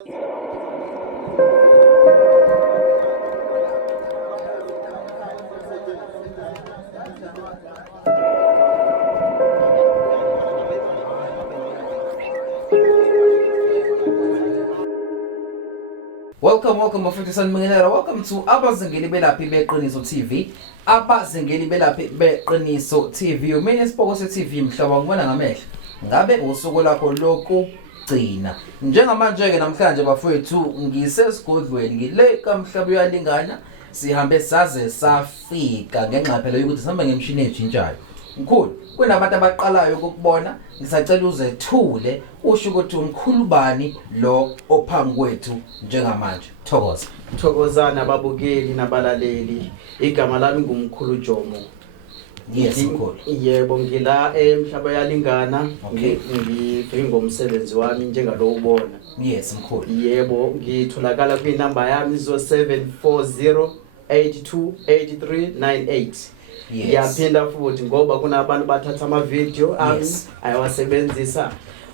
Welcome bafethu Minginera. Welcome to Abazingeli Belaphi Beqiniso TV. Abazingeli Belaphi Beqiniso TV. Umene Sipoko se-TV mhlaba ngibona ngamehlo. Ngabe usuku lakho lokugcina. Njengamanje ke namhlanje bafethu ngisesigodlweni ngile kaMhlaba uyalingana. Sihambe saze safika ngenxa phela ukuthi sihamba ngemshini ejintshayo. Mkhulu, kunabantu abaqalayo ukubona, ngisacela uzethule usho ukuthi umkhulu bani lo ophambi kwethu njengamanje. Thokoza. Thokozana ababukeli nabalaleli. Igama lami ngumkhulu Jomo. Yes mkhulu. Yebo ngila eMhlaba yalingana. Ngifike ngomsebenzi wami njengalo ubona. Yes mkhulu. Yebo ngitholakala kwinamba yami 0740828398. Ngiyaphinda futhi ngoba kunabantu bathatha ama video ami ayawasebenzisa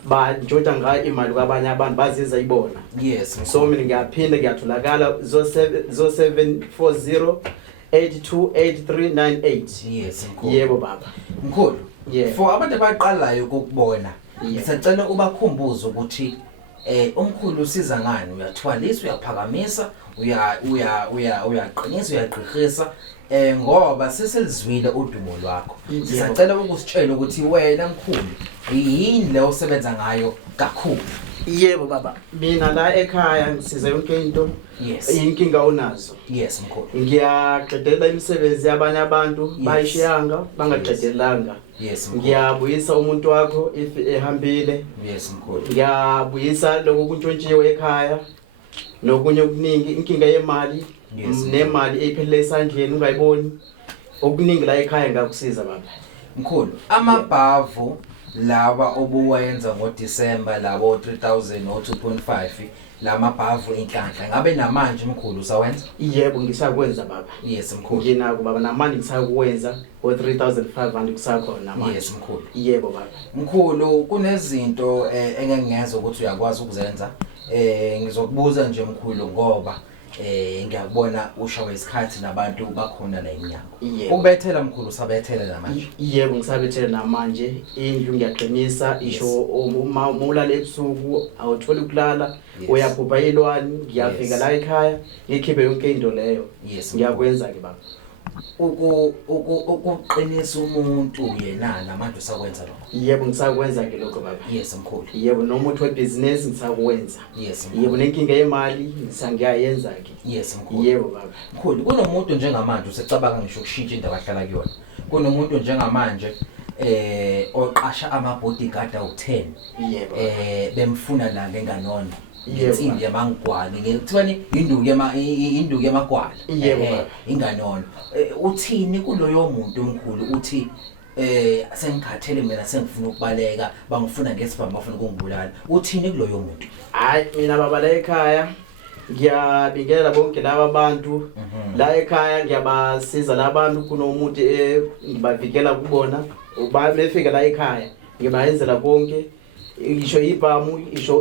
bantshontsa ngayo imali kwabanye abantu baziza ibona. Yes. So mina ngiyaphinda ngiyatholakala 0740828398. Yes mkhulu. Yebo baba. Mkhulu. Yeah. For abantu abaqalayo ukubona, ngisacela ubakhumbuze ukuthi umkhulu usiza ngani, uyathwalisa, uyaphakamisa, uyaqinisa, uyagqirhisa ngoba seselizwile udumo lwakho. Ngisacela ukusitshela ukuthi wena mkhulu yini le osebenza ngayo kakhulu. Yebo baba, mina la ekhaya ngisiza yonke into. Yes. Inkinga unazo. Yes mkhulu. Ngiyaqedela imisebenzi yabanye abantu bayishiyanga bangaqedelanga. Yes mkhulu. Ngiyabuyisa umuntu wakho if ehambile. Yes mkhulu. Ngiyabuyisa lokho kuntshontshiwe ekhaya nokunye okuningi, inkinga yemali nemali ephelele esandleni ungayiboni, okuningi la ekhaya ngakusiza baba. Mkhulu, amabhavu laba obuwayenza ngoDisemba labo 3000 o 2.5 lamabhavu inhlanhla ngabe namanje mkhulu usawenza? Yebo ngisakwenza baba. Yes mkhulu. Nginako baba namanje ngisakwenza o 3500 kusakhona namanje. Yes mkhulu. Yebo baba. Mkhulu, kunezinto engengeza ukuthi uyakwazi ukuzenza. Ngizokubuza nje mkhulu ngoba ngiyabona ushawe isikhathi nabantu bakhona la eminyango. Ubethela mkhulu, usabethela namanje? Yebo ngisabethela namanje. Indlu ngiyaqinisa, isho uma ulala ebusuku awutholi ukulala, uyaphupha ilwani, ngiyafika la ekhaya ngikhiphe yonke into leyo. Ngiyakwenza ke baba. Ukuqinisa umuntu yena namanje usakwenza lokho? Yebo ngisakwenza ke lokho baba. Yes mkhulu. Yebo noma uthi webusiness ngisakwenza. Yes mkhulu. Yebo nenkinga yemali ngisangiyayenza ke. Yes mkhulu. Yebo baba. Mkhulu, kunomuntu njengamanje usecabanga ngisho ukushintsha into abahlala kuyona. Kunomuntu njengamanje oqasha ama bodyguard awu10. Yebo. Bemfuna la ngenganona. Yebo. Insimbi yamangwala ngikuthani induku yamagwala. Yebo. Inganono. Uthini kuloyo muntu omkhulu uthi sengikhathele mina sengifuna ukubaleka bangifuna ngesibhamu bafuna ukungibulala. Uthini kuloyo muntu? Hayi mina baba la ekhaya ngiyabingelela bonke laba bantu. La ekhaya ngiyabasiza labantu kunomuntu ngibavikela kubona. Befika la ekhaya ngibayenzela konke. Isho ibhamu, isho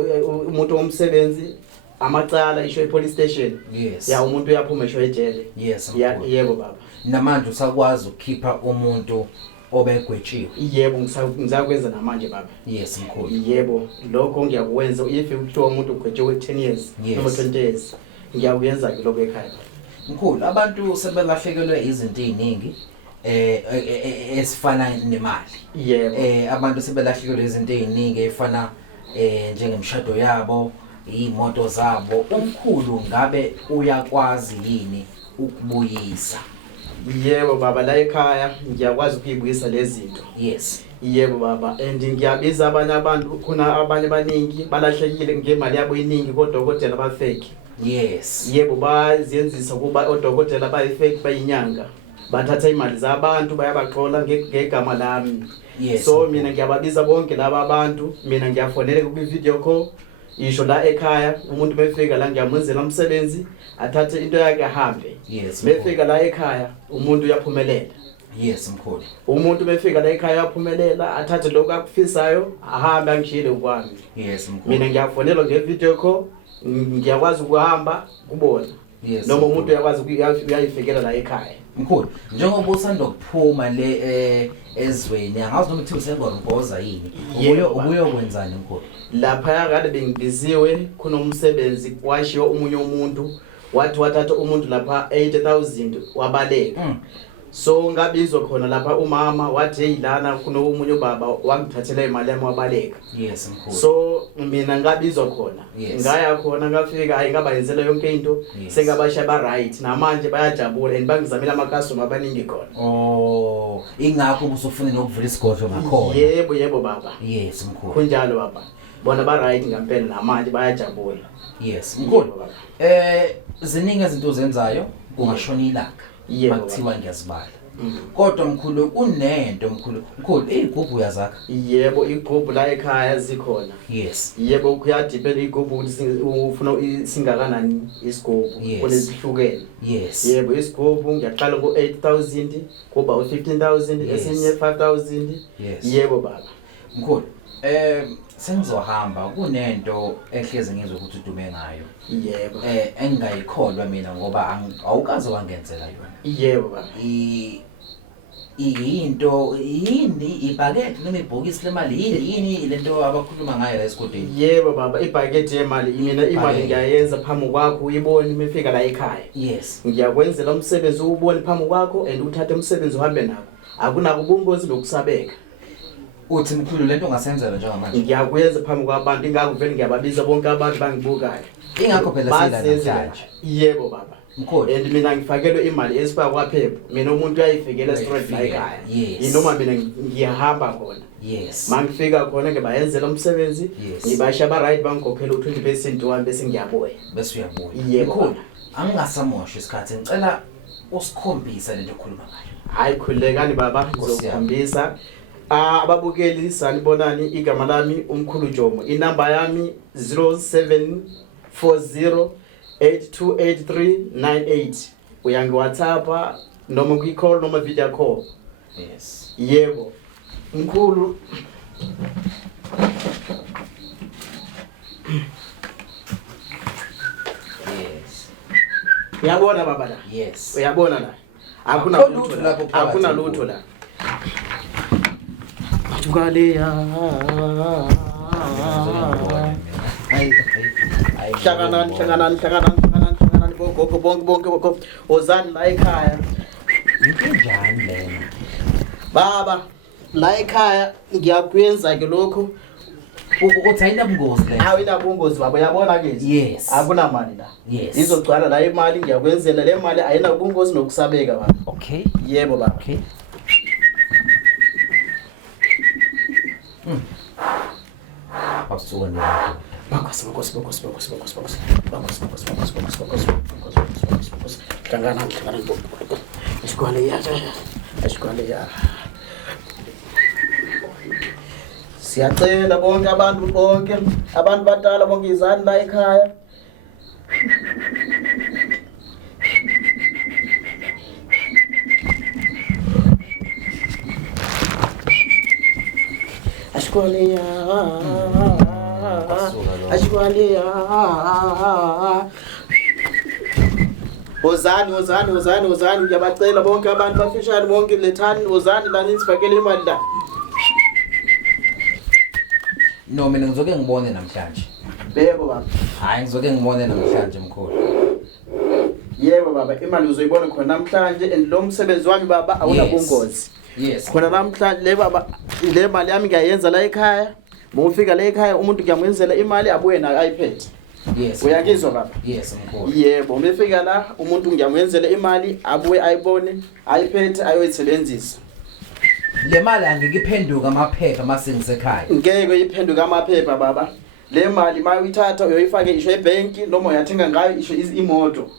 umuntu womsebenzi, amacala, isho epolice station. Yes. Ya umuntu uyaphuma isho ejele. Yes. Yebo baba. Namanje usakwazi ukukhipha umuntu obegwetshiwe? Yebo ngisakwenza namanje baba. Yes mkhulu. Yebo lokho ngiyakwenza. If kuthiwa umuntu ugwetshiwe 10 years noma 20 years ngiyakwenza ke lokho ekhaya. Mkhulu, abantu sebelahlekelwe izinto eziningi esifana nemali. Yebo. Abantu sebelahlekelwe izinto eziningi efana njengemshado yabo, imoto zabo. Umkhulu ngabe uyakwazi yini ukubuyisa? Yebo baba la ekhaya ngiyakwazi ukuyibuyisa lezi zinto. Yes. Yebo baba, and ngiyabiza abanye abantu, kuna abanye baningi balahlekile ngemali yabo eningi kodokotela ba fake. Yes. Yebo bazenzisa kuba odokotela ba fake bayinyanga. Bathatha imali zabantu bayabaxola ngegama lami. Yes. So mina ngiyababiza bonke laba abantu, mina ngiyafonela ku video call. Isho la ekhaya umuntu befika la ngiyamenzela umsebenzi, athathe into yakhe ahambe. Yes. Befika la ekhaya umuntu uyaphumelela. Yes mkhulu. Umuntu befika la ekhaya yaphumelela, athathe lokho akufisayo ahambe angishile kwami. Yes mkhulu. Mina ngiyafonela ngevideo call, ngiyakwazi ukuhamba kubona Yes. noma umuntu uyakwazi uyayifikela la ekhaya. Mkhulu, njengoba usanda kuphuma le ezweni, angazi noma uthi usengoromboza yini. Ubuye ukwenzani mkhulu? Lapha kade bengibiziwe kunomsebenzi washiwa umunye umuntu wathi wathatha umuntu lapha 80,000 wabaleka. So ngabizwa khona lapha umama wathi hey lana kunomunye ubaba wangithathela imali yami wabaleka. Yes mkhulu. So mina ngabizwa khona. Ngaya khona ngafika hayi ngabayenzela yonke into sengabasha ba right namanje bayajabula and bangizamela ama customer abaningi khona. Oh, ingakho usufuna nokuvula isigodlo ngakhona. Yebo baba. Yes mkhulu. Kunjalo baba. Bona ba right ngempela namanje bayajabula. Yes mkhulu. Ziningi izinto zenzayo kungashona ilanga. Makuthiwa ngiyazibala. Kodwa mkhulu kunento mkhulu igubhu uyazakha. Yebo igubhu la ekhaya zikhona. Yes. Yebo kuyadepend igubhu ufuna singakanani isigubhu kunezihlukene. Yes. Yebo isigubhu ngiyaqala ku 8,000 kuba u 15,000 esinye 5,000. Yebo baba. Mkhulu sengizohamba kunento ehleze ngizwe ukuthi udume ngayo. Yebo. Engingayikholwa mina ngoba awukaze wangenzela yona. Yebo baba. Into yini ibhakethi noma ibhokisi lemali yini lento abakhuluma ngayo la esigodini? Yebo baba ibhakethi yemali mina imali ngiyayenza phambi kwakho uyibone imefika la ekhaya. Yes. Ngiyakwenzela umsebenzi ubone phambi kwakho and uthathe umsebenzi uhambe nako. Akunako ubungozi lokusabeka. Uthi mkhulu lento ngasenzela njengamanje. Ngiyakwenza phambi kwabantu ingakho vele ngiyababiza bonke abantu bangibukayo. Ingakho phela sila namhlanje. Yebo baba. Mkhulu and mina ngifakelwe imali esifaka kwaphepha mina umuntu uyayifikela straight la ekhaya. Inoma mina ngiyahamba khona. Yes. Mangifika khona ngibayenzela umsebenzi ngibasha ba right bangikhokhela u20% wami bese ngiyabuya. Bese uyabuya. Yebo. Angingasamosha isikhathi ngicela usikhombisa lento okhuluma ngayo. Hayi khulekani baba ngizokukhombisa. Ababukeli sanibonani igama lami umkhulu Jomo. Inamba yami 0740828398. Uyangi WhatsApp noma ku call noma video call. Yes. Yebo. Mkhulu. Yes. Uyabona baba la? Yes. Uyabona la? Akuna lutho lapho. Akuna lutho la. Ngaleya. Hlanganani bonke ozani la ekhaya. Injani lena? Baba la ekhaya ngiyakwenza ke lokho. Uthi ayinabungozi lena. Hayi inabungozi baba uyabona ke? Yes. Akuna mali la. Yes. Izogcwala la imali ngiyakwenzela le mali ayinabungozi nokusabeka baba. Okay. Yebo baba. Okay. Awusukoni. Bakhosi. Hlangana. Esikwale ya. Siyacela bonke abantu badala bonke izani la ekhaya. Ashkwale Ozani ngiyabacela bonke abantu bafishane bonke lethani ozani la nisifakele imali la. No mina ngizoke ngibone namhlanje. Yebo baba. Hayi ngizoke ngibone namhlanje mkhulu. Yebo baba imali uzoyibona khona namhlanje and lo msebenzi wami baba awunabungozi. Yes. Khona namhlanje le baba le mali yami ngiyayenza la ekhaya. Mufika la ekhaya umuntu ngiyamwenzela imali abuye na iPad. Yes. Uyakizwa baba? Yes mkhulu. Yebo mefika la umuntu ngiyamwenzela imali abuye ayibone iPad ayoyisebenzisa. Le mali angikiphenduka amaphepha masengisekhaya. Ngeke iphenduka amaphepha baba. Le mali mayithatha uyoyifaka isho ebank noma uyathenga ngayo isho imoto.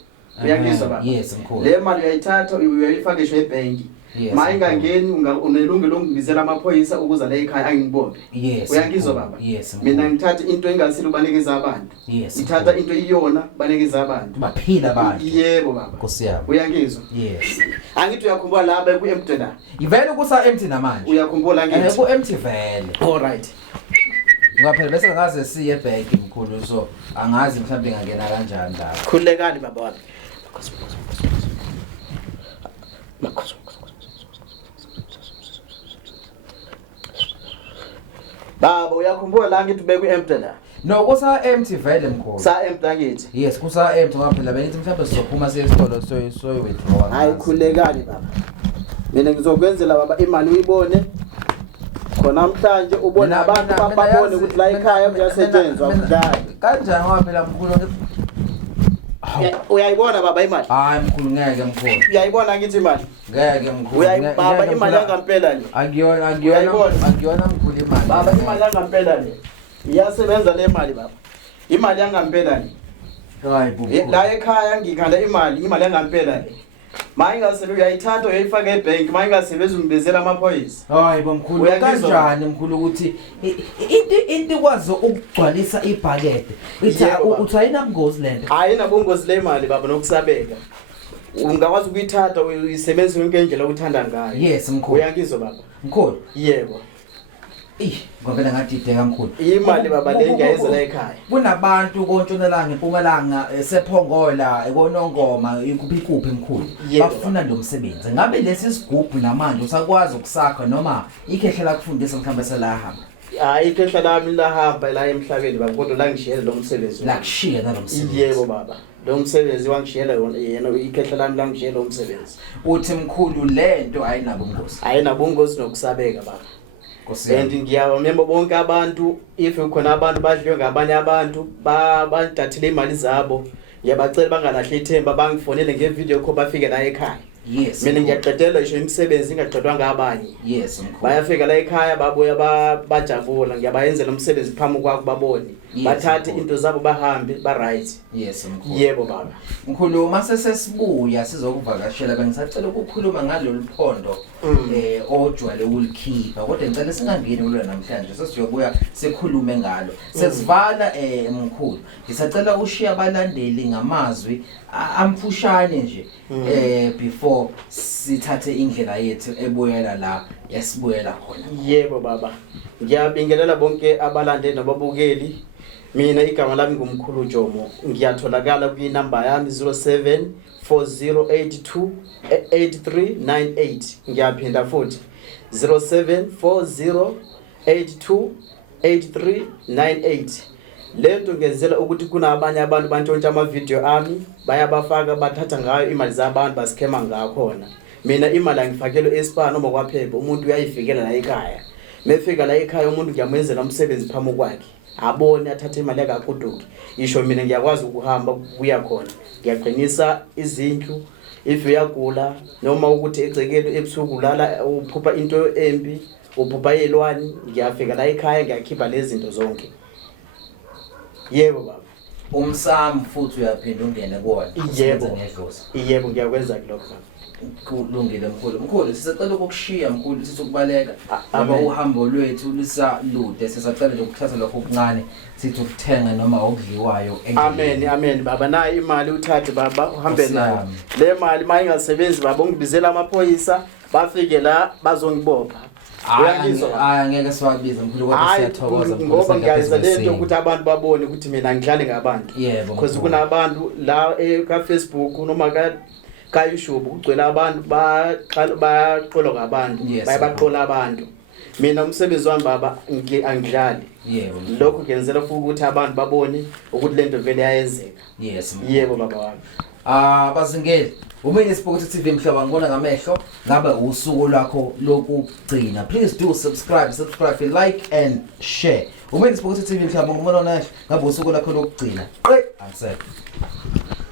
Uyakizwa baba? Yes mkhulu. Le mali uyayithatha uyoyifaka isho ebank. Mayingangeni unelungelo lokungibizela amaphoyisa ukuza la ekhaya angibombe. Yes. Uyangizwa baba? Yes. Mina ngithatha into engasilo banikeza abantu. Yes. Ngithatha into iyona banikeza abantu. Baphila abantu. Yebo baba. Nkosi yami. Uyangizwa? Yes. Angithi uyakhumbula lapha ku empty la. Ivele kusa empty namanje. Uyakhumbula ngithi? Ku empty vele. All right. Ngaphela bese ngaze siye ebank mkhulu so angazi mhlawumbe ngangena kanjani la. Khulekani baba wami. Baba uyakhumbula la ngithi ube ku-empty la? No kusa empty vele mkhulu. Sa empty ngakithi. Yes kusa empty ngaphela bengithi mhlawumbe sizophuma siye esitolo soy withdraw. Hayi khulekani baba. Mina ngizokwenzela baba imali uyibone. Khona namhlanje ubona abantu babone ukuthi la ekhaya kuyasetshenzwa kudala. Kanjani ngaphela mkhulu Uyayibona baba imali? Hayi mkhulu ngeke mkhulu. Uyayibona ngithi imali? Ngeke mkhulu. Uyayibaba imali yangampela le. Akuyona mkhulu imali. Baba imali yangampela le. Iyasebenza le mali baba. Imali yangampela le. Hayi bubu. La ekhaya ngikhanda imali yangampela le. Mayingasebenzi uyayithatha uyayifaka ebank mayingasebenzi umbezela amaphoyisa. Hayi bomkhulu kanjani mkhulu ukuthi into ikwazi ukugcwalisa ibhakede. Uthi ayinabungozi lento. Ayinabungozi le mali baba nokusabeka. Ungakwazi ukuyithatha uyisebenzise yonke indlela uthanda ngayo. Yes mkhulu. Uyangizwa baba? Mkhulu. Yebo. Ngoba ngathi ideka mkhulu. Imali baba le ngiyayeza la ekhaya. Kunabantu kontshonalanga eMpumalanga sePhongola ekonongoma ikuphi mkhulu. Bafuna lo msebenzi. Ngabe lesi sigubhu namanje usakwazi ukusakha noma ikhehla lakufundisa mhlawumbe selahamba. Hayi ikhehla lami lahamba la emhlabeni baba kodwa la ngishiyela lo msebenzi. La kushiya nalo msebenzi. Yebo baba. Lo msebenzi wangishiyela yena ikhehla lami la ngishiyela lo msebenzi. Uthi mkhulu lento ayinabungozi. Ayinabungozi nokusabeka baba. And ngiyabamemba bonke abantu if ukhona abantu badliwe ngabanye abantu badathile imali zabo ngiyabacela bangalahli ithemba bangifonele ngevideo call bafike la ekhaya. Yes. Mina ngiyaqedela isho imisebenzi ingaqedwa ngabanye. Yes mkhulu. Bayafika la ekhaya babuya bajabula ngiyabayenzela umsebenzi phambi kwakho babone. Bathathe into zabo bahambe ba right. Yes mkhulu. Yebo baba. Mkhulu mase sesibuya sizokuvakashela bengisacela ukukhuluma ngalolu phondo ojwale ulikhipha kodwa ngicela singangeni kulo namhlanje sesiyobuya sikhulume ngalo. Sesivala mkhulu. Ngisacela ushiya abalandeli ngamazwi amfushane nje before sithathe indlela yethu ebuyela la yasibuyela khona. Yebo baba. Ngiyabingelela bonke abalandeli nababukeli. Mina igama lami ngumkhulu Jomo. Ngiyatholakala kwinamba yami 0740828398. Ngiyaphinda futhi 0740828398. Lento ngenzela ukuthi kunabanye abantu bantshontsha ama video ami bayabafaka bathatha ngayo imali zabantu basikhema ngakhona. Mina imali angifakelo eSpar noma kwaphepha umuntu uyayifikela la ekhaya. Mefika la ekhaya umuntu ngiyamenzela umsebenzi phambi kwakhe. Abone athathe imali yakakuduki. Isho mina ngiyakwazi ukuhamba kuya khona. Ngiyaqinisa izindlu if uyagula noma ukuthi egcekeni ebusuku lala uphupha into embi uphupha yelwani ngiyafika la ekhaya ngiyakhipha lezi zinto zonke. Yebo baba. Umsamo futhi uyaphinda ungene kuwona. Yebo ngedlozi. Yebo ngiyakwenza lokho baba. Kulungile mkhulu sisacela ukushiya mkhulu sisukubaleka ngoba uhambo lwethu lisalude sisacela nje ukuthatha lokho okuncane sithi ukuthenga noma okudliwayo endlini. Amen baba nayo imali uthathe baba uhambe nayo le mali mayingasebenzi baba ungibizela amaphoyisa bafike la bazongibopha. Uyangizwa ngeke siwabize mkhulu kodwa siyathokoza ngoba ngiyayenza lento ukuthi abantu babone ukuthi mina ngidlale ngabantu because kunabantu la ka Facebook noma ka YouTube ugcwele abantu baqola ngabantu bayabaqola abantu. Mina umsebenzi wami baba angidlali. Yebo. Lokho ngenzela futhi ukuthi abantu babone ukuthi lento vele iyayenzeka. Yes. Yebo baba wami. Bazingeli Umene Sport TV mhlaba ngibona ngamehlo ngabe usuku lakho lokugcina. Please do subscribe, like and share. Umene Sport TV mhlaba ngibona ngamehlo ngabe usuku lakho lokugcina. Answer.